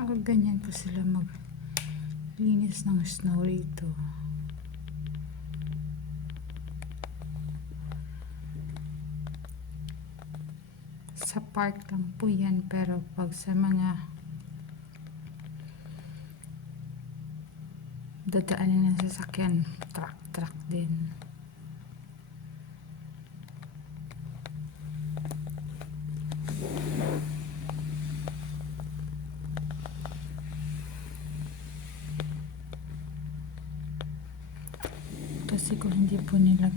Ganyan po sila maglinis ng snow rito. Sa park lang po yan, pero pag sa mga dadaanin ng sasakyan, truck din. Kasi kung hindi po nila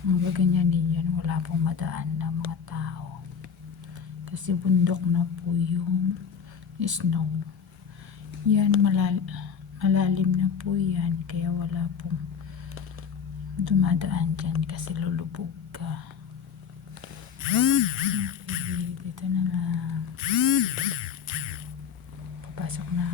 gaganyanin yan, wala pong madaan na mga tao. Kasi bundok na po yung snow. Yan, malalim na po yan, kaya wala pong dumadaan dyan kasi lulubog ka. Okay, dito na lang. Papasok na